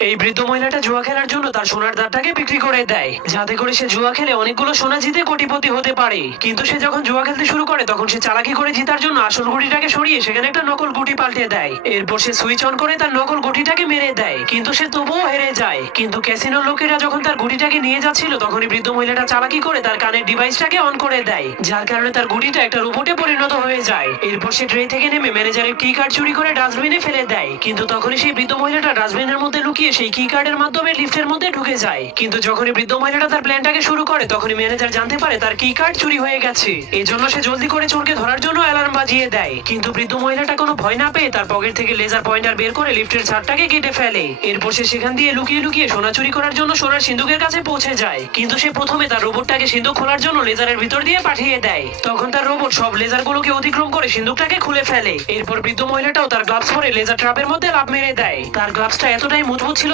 এই বৃদ্ধ মহিলাটা জুয়া খেলার জন্য তার সোনার দাঁতটাকে বিক্রি করে দেয়, যাতে করে সে জুয়া খেলে অনেকগুলো সোনা জিতে কোটিপতি হতে পারে। কিন্তু সে যখন জুয়া খেলতে শুরু করে তখন সে চালাকি করে জিতার জন্য আসল গুটিটাকে সরিয়ে সেখানে একটা নকল গুটি পাল্টে দেয়। এরপর সে সুইচ অন করে তার নকল গুটিটাকে মেরে দেয়, কিন্তু সে তবুও হেরে যায়। কিন্তু ক্যাসিনোর লোকেরা যখন তার গুটিটাকে নিয়ে যাচ্ছিল তখনই বৃদ্ধ মহিলাটা চালাকি করে তার কানের ডিভাইসটাকে অন করে দেয়, যার কারণে তার গুটিটা একটা রোবটে পরিণত হয়ে যায়। এরপর সে ট্রে থেকে নেমে ম্যানেজারের কি কার্ড চুরি করে ডাস্টবিনে ফেলে দেয়, কিন্তু তখনই সেই বৃদ্ধ মহিলাটা ডাস্টবিনের মধ্যে লুকিয়ে সেই কি কার্ডের মাধ্যমে লিফটের মধ্যে ঢুকে যায়। কিন্তু যখনই বৃদ্ধ মহিলাটা তার প্ল্যানটাকে শুরু করে তখনই ম্যানেজার জানতে পারে তার কি কার্ড চুরি হয়ে গেছে। এজন্য সে জলদি করে চোরকে ধরার জন্য অ্যালার্ম বাজিয়ে দেয়, কিন্তু বৃদ্ধ মহিলাটা কোনো ভয় না পেয়ে তার পকেট থেকে লেজার পয়েন্টার বের করে লিফটের ছাদটাকে কেটে ফেলে। এরপর সে সেখান দিয়ে লুকিয়ে লুকিয়ে সোনা চুরি করার জন্য সোনার সিন্ধুকের কাছে পৌঁছে যায়, কিন্তু সে প্রথমে তার রোবটটাকে সিন্ধুক খোলার জন্য লেজারের ভিতর দিয়ে পাঠিয়ে দেয়। তখন তার রোবট সব লেজারগুলোকে অতিক্রম করে সিন্ধুকটাকে খুলে ফেলে। এরপর বৃদ্ধ মহিলাটাও তার গ্লাভস পরে লেজার ট্র্যাপের মধ্যে লাফ মেরে দেয়। তার গ্লাভসটা এতটাই মজবুত